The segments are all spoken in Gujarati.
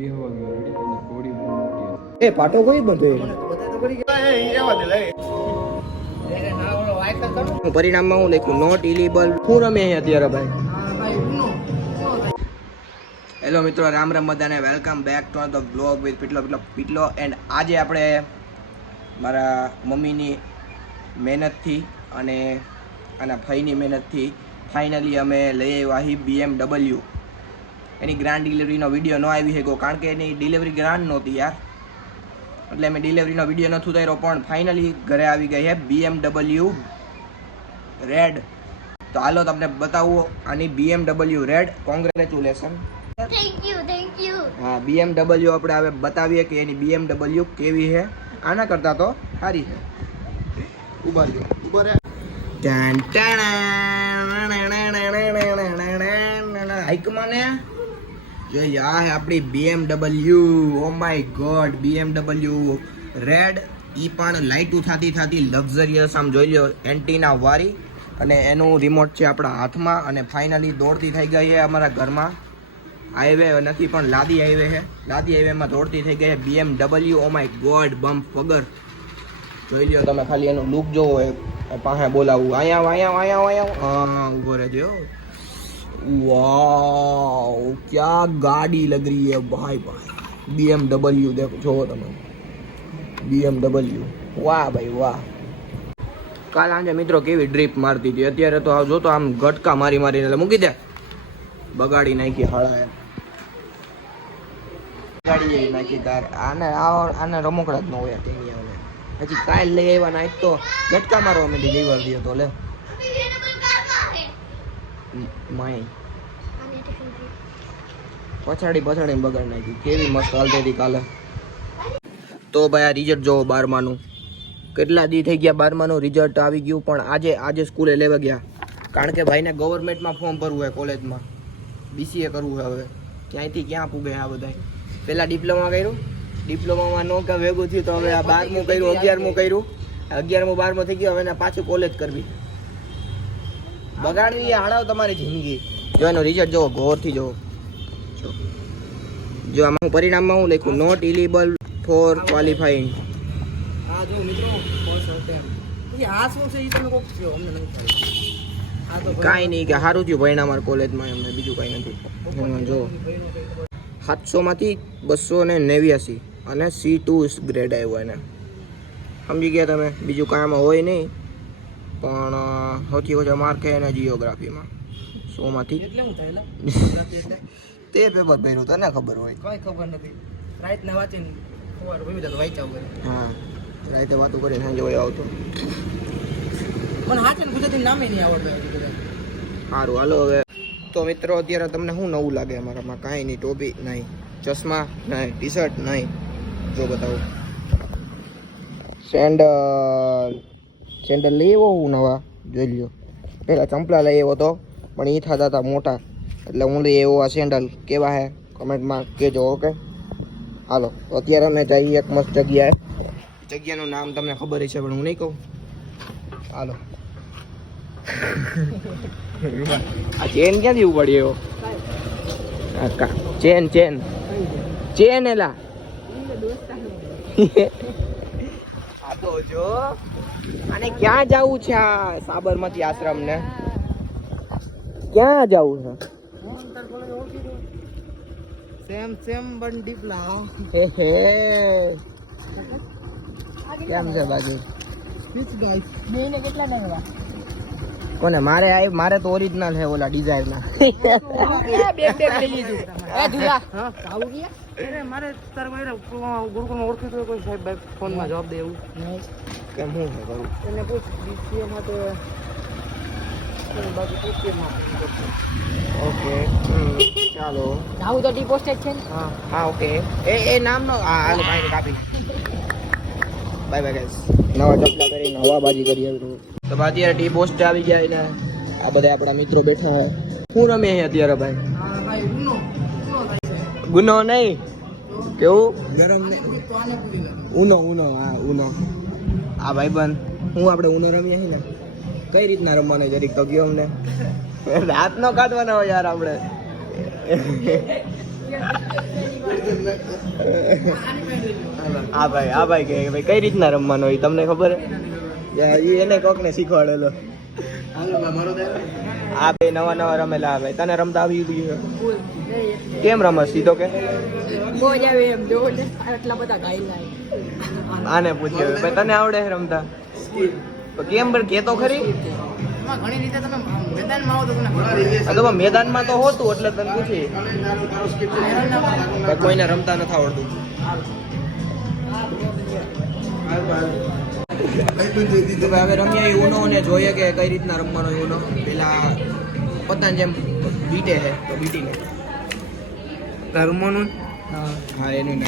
રેડી મોટી એ પાટો કોઈ બંધો પરિણામમાં હું લખ્યું નોટ ઇલિબલ શું રમે અહીં અત્યારે ભાઈ? હેલો મિત્રો રામ રામ બધાને. Welcome back to the blog with પીટલો પીટલો પીટલો એન્ડ આજે આપણે મારા મમ્મીની મહેનતથી અને આના ભાઈની મહેનતથી ફાઇનલી અમે લઈ આવ્યા હી બીએમડબલ્યુ એની ગ્રાન્ડ ડિલિવરીનો વીડિયો ન આવી શક્યો કારણ કે એની ડિલિવરી ગ્રાન્ડ નહોતી યાર એટલે મેં ડિલિવરીનો વીડિયો નથી ઉતાર્યો પણ ફાઇનલી ઘરે આવી ગઈ છે બીએમડબલ્યુ રેડ તો હાલો તમને બતાવું આની બીએમડબલ્યુ રેડ કોંગ્રેચ્યુલેશન. હા બીએમડબલ્યુ આપણે હવે બતાવીએ કે એની બીએમડબલ્યુ કેવી છે આના કરતાં તો સારી છે ઊભા રહ્યો ઊભા રહે હાઈકમાને જોઈ આ હે આપણી BMW oh my god BMW red એ પણ લાઇટું થતી થતી લક્ઝરિયસ આમ જોઈ લો એન્ટીના વારી અને એનું રિમોટ છે આપણા હાથમાં અને ફાઇનલી દોડતી થઈ ગઈ છે અમારા ઘરમાં. હાઈવે નથી, પણ લાદી હાઈવે છે લાદી હાઈવેમાં દોડતી થઈ ગઈ છે BMW oh my God bump વગર જોઈ લ્યો તમે ખાલી એનું લુક જોવો, એ પાસે બોલાવું. અહીંયા અહીંયા અહીંયા. હા, ઊભો રહેજો વાવ क्या गाड़ी लग रही है भाई भाई BMW देखो જોવો તમે BMW વાહ ભાઈ વાહ કાલ આજે મિત્રો કેવી ડ્રીપ મારતી હતી અત્યારે તો આવ જો તો આમ ગટકા મારી મારીને એટલે મૂકી દે બગાડી નાખી હાળાએ બગાડી એવી નાખી તાર આને આ- આને રમકડા જ ન હોય તેની હવે પછી કાલ લઈ આવ્યા ના તો ગટકા મારવા માંડી ગઈ વાર તો લે માય. પછાડી પછાડી બગાડ નાખી કેવી મસ્ત હાલતી હતી કાલે. તો ભાઈ આ રિઝલ્ટ જોવો બારમાનું. કેટલા દી થઈ ગયા બારમાનું રિઝલ્ટ આવી ગયું પણ આજે આજે સ્કૂલે લેવા ગયા. કારણ કે ભાઈને ગવર્મેન્ટમાં ફોર્મ ભરવું હોય કોલેજમાં બીસીએ કરવું હોય હવે. ક્યાંયથી ક્યાં પૂગે આ બધા પહેલાં ડિપ્લોમા કર્યું. ડિપ્લોમામાં નો કે ભેગું થયું તો હવે આ બારમું કર્યું અગિયારમું કર્યું. અગિયારમું બારમું થઈ ગયું હવે પાછું કોલેજ કરવી. બગાડવી હાડાવ તમારી જિંદગી. જો એનો રિઝલ્ટ જોવો ગૌરથી જોવો. જો. આમાં હું પરિણામમાં હું લખ્યું નોટ ઇલિબલ ફોર ક્વોલિફાઈંગ હા જો મિત્રો ફોર્સ અટેમ્પ પછી આ શું છે એ તમે કોક કહો અમને નહીં ખબર. આ તો કાંઈ નહીં કે સારું થયું ભણ્યા અમારા કોલેજમાં એમને બીજું કાંઈ નથી. જો. સાતસોમાંથી બસો ને નેવ્યાસી અને સી ટુ ગ્રેડ આવ્યો એને. સમજી ગયા તમે? બીજું કાંઈ આમાં હોય નહીં. પણ સૌથી ઓછા માર્ક છે એને જીઓગ્રાફીમાં સોમાંથી તે પેપર ભર્યું તને ખબર હોય. કઈ ખબર નથી. રાઈટ ના વાંચીને ખબર હા રાતે વાતો કરીને સાંજે હોય આવતો. મને હાચે ગુજરાતી નામે નહીં આવડતું સારું હાલો હવે. તો મિત્રો અત્યારે તમને શું નવું લાગે અમારામાં? કાંઈ નહીં ટોપી નહીં ચશ્મા નહીં ટી શર્ટ નહીં. જો બતાવું. સેન્ડલ. સેન્ડલ લઈ આવ્યો હું નવા, જોઈ લ્યો. પહેલાં ચંપલા લઈ આવ્યો તો, પણ એ થતા હતા મોટા. એટલે હું લઈ આવ્યો આ સેન્ડલ. કેવા હે? કમેન્ટમાં કહેજો, ઓકે? હાલો અત્યારે અમે જઈએ એક મસ્ત જગ્યાએ. જગ્યાનું નામ તમને ખબર છે પણ હું નહીં કહું. હાલો. આ ચેન ક્યાંથી ઉપાડી એવો ચેન ચેન. ચેન એલા. આ તો અને ક્યાં જવું છે આ સાબરમતી આશ્રમ ને ક્યાં જવું છે? સેમ સેમ બન ડીપલા. હે હે. કેમ છે બાજુ? સ્પીચ ગાઈસ મેને કેટલા નંગવા કોને? મારે આવી મારે તો ઓરિજિનલ છે ઓલા ડિઝાયર ના. બે બે લઈ લીધું એ જુલા. હા આવું ગયા અરે મારે તાર કોઈ ગુરુકુળમાં ઓળખી તો કોઈ સાહેબ ભાઈ ફોનમાં જવાબ દે એવું. કેમ હું કરું? એને પૂછ બીસીએ માટે બાકી બીસીએ માં ઓકે ચાલો. આવું તો ડિપોઝિટ છે ને? હા હા ઓકે. એ એ નામનો હા હાલો ભાઈ કાપી બાય બાય ગાઈસ નવા ચપલા હવાબાજી કરી તો ભાઈ અત્યારે ટી પોસ્ટ આવી ગયા ને આ બધા આપણા મિત્રો બેઠા હોય. શું રમે છે અત્યારે ભાઈ? હા ભાઈ ગુનો નહીં. કેવું? ગરમ નહીં. ઉનો ઉનો હા ઉનો. આ બન. હું આપણે ઉનો રમીએ છીએ ને? કઈ રીતના રમવાનું જરીક તો ગયો અમને. હાથ નો કાઢવાનો હોય યાર આપણે. આ ભાઈ આ ભાઈ કે ભાઈ કઈ રીતના રમવાનું હોય તમને ખબર હે એને કોકને શીખવાડેલો. આ બે નવા નવા રમેલા ભાઈ તને રમતા આવી ગયું કેમ રમસ સીધો કે? આને પૂછ્યું ભાઈ તને આવડે રમતા? કેમ પણ કેતો ખરી? એમાં ઘણી રીતે તમે મેદાનમાં તો તમને ખબર આ તો મેદાનમાં તો હોતું એટલે તને પૂછી કોઈને રમતા નથી આવડતું. તો હવે રમ્યા એ ઉનો ને જોઈએ કે કઈ રીતના રમવાનો ઉનો પેલા પોતાને જેમ બીટે છે તો બીટીને રમવાનું? હા. એનું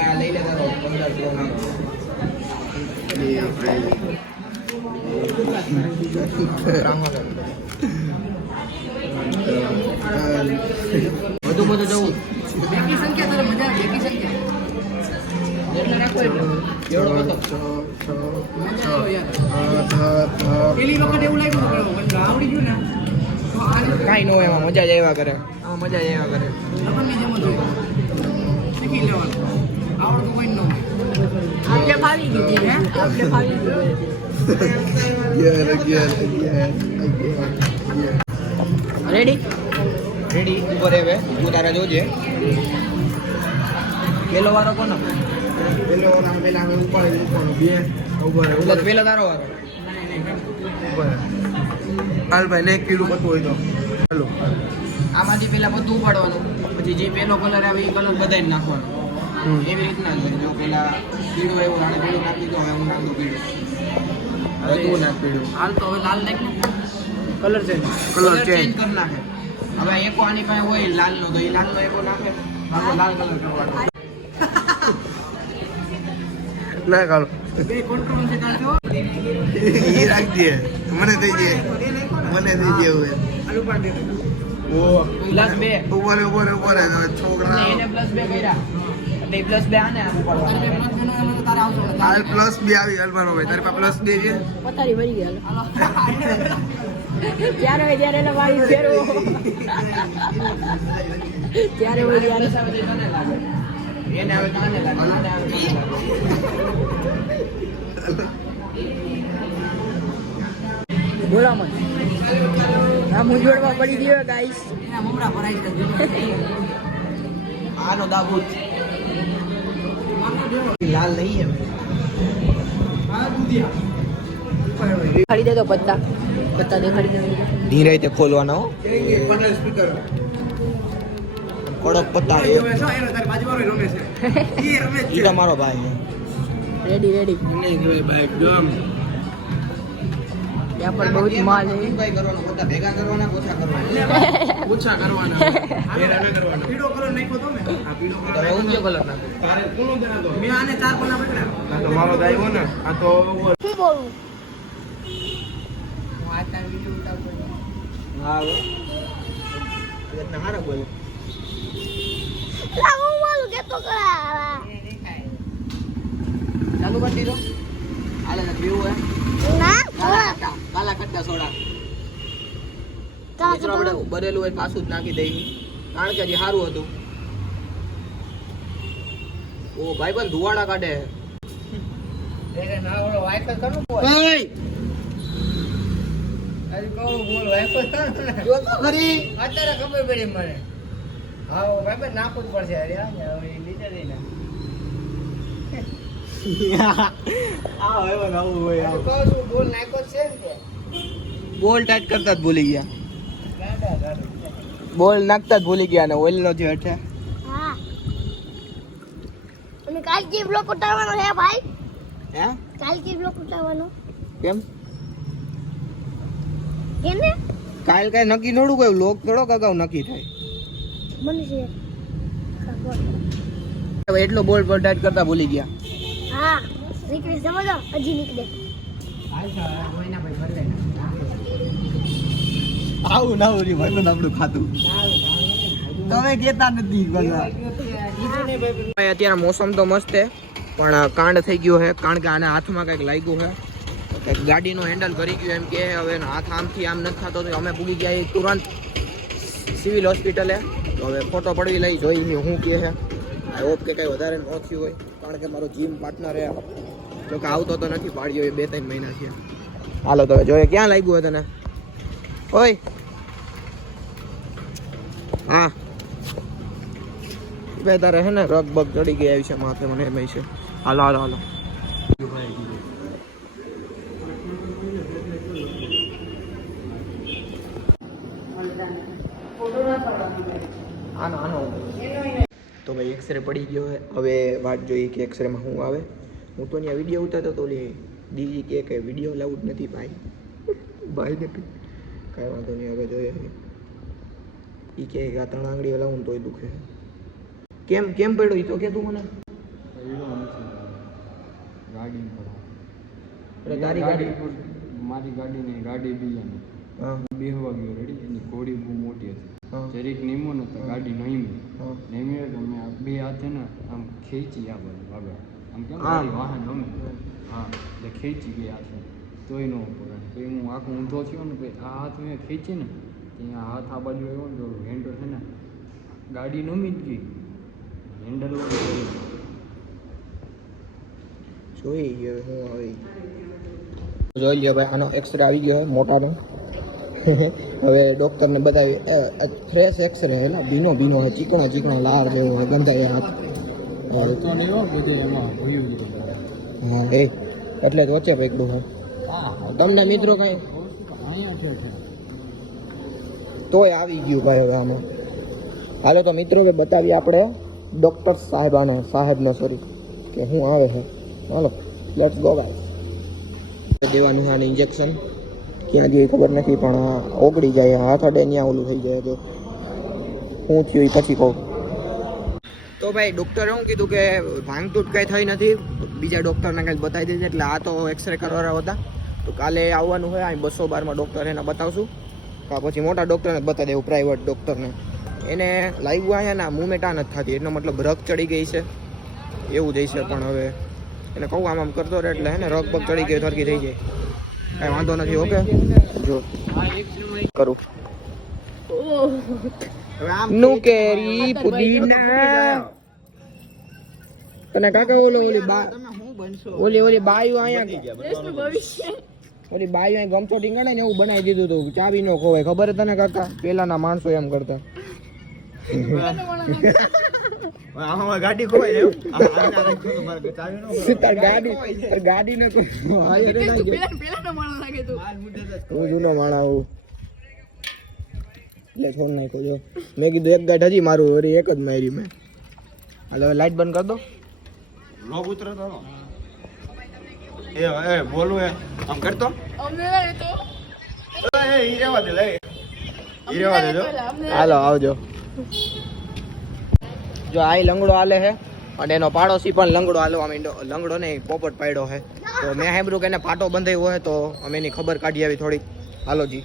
આ લઈ લે તારો પંદર કિલો નાખ બધું બધું જવું. બેકી સંખ્યા તારે મજા બેકી સંખ્યા કાંઈ ન હોય એમાં મજા જ આવ્યા કરે. આમાં મજા જ આવ્યા કરે. આપણે ફાવી આપણે ફાવી રેડી રેડી ઉપર હવે તું તારા જોજે. પેલો વારો કોનો? પેલો પેલા અમે ઉપાડી ઉપાડો બે ઉપર પેલો તારો વારો. હાલ ભાઈ લે કીડું પતું હોય તો. ચાલો આમાંથી પેલા બધું ઉપાડવાનું. પછી જે પેલો કલર આવે એ કલર બધા નાખવાનો. એવી રીતના જ જો પેલા પીળું એવું આને પીળું નાખી દો હવે હું નાખું પીળું. હવે તું નાખ પીળું. હાલ તો હવે લાલ નાખ કલર ચેન્જ કલર ચેન્જ કરી નાખે. હવે એકો આની પાસે હોય લાલ નો તો એ લાલ નો એકો નાખે. લાલ કલર કરવાનો. ના કાઢો. એ રાખ દે. મને દઈ દે. મને દઈ દે હવે. પ્લસ બે. આવી હાલવાનો ભાઈ. તારી પાસે પ્લસ બે છે? પથારી ભરી. હોય ત્યારે એને વાળી ફેરવો. ત્યારે હોય ત્યારે. પ્લસ આવે તો એ તને લાગે એને આવે તો આને લાગે આને આવે તો આને લાગે બોલા મન. આ મૂંઝવણમાં પડી ગયો ગાઈસ એના મમરા ભરાઈ આનો દાબૂત લાલ નહીં દેખાડી દે તો પત્તા. પત્તા દેખાડી દે. ધીરે તે ખોલવાનો સ્પીકર કડક પત્તા એ. ઈ તમારો ભાઈ રેડી રેડી નહીં જોઈ ત્યાં પણ બહુ જ માલ છે. કઈ કરવાનું બધા ભેગા કરવાના ઓછા કરવાના? ઓછા કરવાના. ભેગા ના કરવાના. પીળો કલર નાખ્યો તો મેં આ પીળો તમે ઊંચો કલર નાખો તારે કોનો દેખાતો મેં આને ચાર પન્ના પકડ્યા? આ તો મારો દાઈ ને. આ તો શું બોલું? હું આ તાર વિડિયો ઉતારતો હા હારા બોલે. ચાલુ કરી દીધો હાલે પીવું કાલા કટ્ટા સોડા બરેલું હોય પાછું જ નાખી દઈ કારણ કે હજી સારું હતું ઓ ભાઈ પણ ધુવાડા કાઢે ખબર પડી મને. હા વાઇપર નાખવું જ પડશે. અરે આ ને હવે નીચે જઈને. આ હવે નવું હોય હું કહું છું બોલ નાખ્યો છે ને બોલ ટાઈટ કરતા જ ભૂલી ગયા. બોલ નાખતા જ ભૂલી ગયા ને ઓઇલ નો જે હા. અને કાલ જે બ્લોક ઉતારવાનો છે ભાઈ. હે? કાલ જે બ્લોક ઉતારવાનો. કેમ? કેને કાલ કઈ નક્કી નોડું કોઈ લોક થોડો અગાઉ નક્કી થાય. હવે એટલો બોલ પર ટાઈટ કરતા ભૂલી ગયા. હા નીકળી સમજો હજી નીકળે. આવું ના ઓરી ભાઈ પણ આપણું ખાતું. તમે કેતા નથી અત્યારે મોસમ તો મસ્ત છે પણ કાંડ થઈ ગયો છે. કારણ કે આને હાથમાં કંઈક લાગ્યું છે. કંઈક ગાડીનું હેન્ડલ કરી ગયું એમ કે હવે એનો હાથ આમથી આમ નથી થતો તો અમે ભૂગી ગયા એ તુરંત સિવિલ હોસ્પિટલે તો હવે ફોટો પડવી લઈ જોઈ હું કે છે આઈ હોપ કે કંઈ વધારે ન હોય, કારણ કે મારો જીમ પાર્ટનર હે જો કે આવતો તો નથી પાડ્યો એ બે ત્રણ મહિના છે હાલો, તો જોઈએ ક્યાં લાગ્યું હોય તને? ઓય! હા. બે તારે હે ને રગ બગ ચડી ગયા છે, માથે મને એમ છે. હાલો હાલો હાલો આનો આનો તો ભાઈ એક્સરે પડી ગયો હવે વાત જોઈએ કે એક્સરેમાં શું આવે. હું તો ત્યાં વીડિયો ઉતારતો તો ઓલી દીદી કહે કે વીડિયો લાઉડ નથી ભાઈ. ભાઈ નથી કાંઈ વાંધો નહીં હવે જોઈએ. એ કહે કે આ ત્રણ આંગળી લાવું તોય દુખે. કેમ કેમ પડ્યો? એ તો કે તું મને. તારી ગાડી મારી ગાડી નહીં ગાડી બીજાની. હા. બે ગયો રેડી એની ઘોડી બહુ મોટી હતી હા જરીક નીમો ને તો ગાડી નહીમી નહીમી તો મેં આ બે હાથે ને આમ ખેંચી આ બાજુ આગળ. આમ કેમ ગાડી વાહન ગમે. હા એટલે ખેંચી બે હાથે. તોય ન પડે પછી હું આખો ઊંધો થયો ને પછી આ હાથ મેં ખેંચી ને ત્યાં હાથ આ બાજુ આવ્યો ને તો હેન્ડલ છે ને ગાડી નમી જ ગઈ. હેન્ડલ જોઈ ગયો હું આવી જોઈ લ્યો ભાઈ આનો એક્સરે આવી ગયો મોટાનો. હવે ડોક્ટરને બતાવી ફ્રેશ એક્સરે હેલા ભીનો ભીનો હોય ચીકણો ચીકણા લાર જેવો હોય ગંધાય હાથ. હા, એ એટલે જ વચ્ચે પકડું હોય હા તમને મિત્રો કઈ? તોય આવી ગયું ભાઈ હવે આમાં. હાલો તો મિત્રો કે બતાવીએ આપણે ડોક્ટર સાહેબાને સાહેબનો સોરી કે હું આવે છે હાલો લેટ્સ ગો ભાઈ દેવાનું છે આને ઇન્જેક્શન ક્યાં ગઈ ખબર નથી, પણ ઓગળી જાય હાથ અડે, ત્યાં ઓલું થઈ જાય, તો શું થયું એ પછી કહું. તો ભાઈ ડૉક્ટરે શું કીધું કે ભાંગતૂટ કંઈ થઈ નથી, બીજા ડૉક્ટરને કંઈ બતાવી દીધું એટલે આ તો એક્સરે કરવાના હતા. તો કાલે આવવાનું હોય અહીં બસો બારમાં ડૉક્ટર એને બતાવશું. કા પછી મોટા ડૉક્ટરને બતાવી દેવું પ્રાઇવેટ ડૉક્ટરને એને લાઈવ અહીંયા ના મુમેટા નથી થતી, એનો મતલબ રગ ચડી ગઈ છે. એવું જ છે પણ હવે. એને કહું, આમ આમ કરતો રહે, એટલે એને રગ પગ ચડી ગયો થરકી થઈ જાય કાંઈ વાંધો નથી ઓકે જો કરું. નુકેરી પુદીના. તને કાકા ઓલો ઓલી બા ઓલી ઓલી બાયુ અહીંયા ઓલી બાયુ અહીં ગમતો ટીંગાડે ને એવું બનાવી દીધું હતું ચાવી નો ખોવાય. ખબર તને કાકા? પેલાના માણસો એમ કરતા. ગાડી ખોવાય તાર ગાડી તાર ગાડી ને તું હાય રે ના ગયો. હું જૂનો માણા હું એટલે છોડ નાખો જો. મેં કીધું એક ગાંઠ હજી મારું વળી એક જ મારી મેં. હાલો હવે લાઈટ બંધ કર દો. લોગ ઉતરો તો એ એ બોલું એ. આમ કરતો? એ ઈ દે લે. ઈ દે જો હાલો આવજો. જો આ લંગડો હાલે છે અને એનો પાડોશી પણ લંગડો હાલવા માંડ્યો લંગડો ને પોપટ પાડ્યો છે. તો મેં સાંભળ્યું કે એને પાટો બંધાયો હોય તો અમે એની ખબર કાઢી આવી થોડી હાલો જી.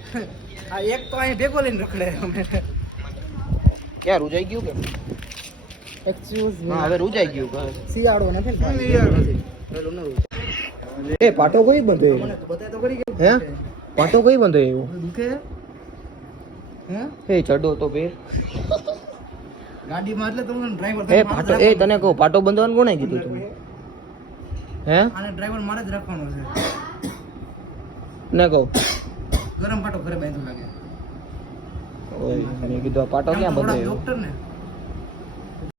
આ એક તો અહીં ભેગો લઈને રખડે અમે. ક્યાં રૂજાઈ ગયું કે? એક્સક્યુઝ હા હવે રૂજાઈ ગયું કે શિયાળો નથી પેલું ન રૂજાય. એ પાટો કોઈ બંધાયો બતાય તો કરી હે? પાટો કોઈ બંધાયો એવો? દુખે? હે? એ ચડો તો બે ગાડીમાં એટલે તમને ડ્રાઈવર એ પાટો એ તને કહું પાટો બંધવાનું કોણે કીધું હે? આને ડ્રાઈવર મારે જ રાખવાનો છે. ને કહું. ગરમ પાટો ઘરે બાંધ્યો લાગે. ઓય મેં કીધું આ પાટો ક્યાં બંધાયો? ડોક્ટર ને.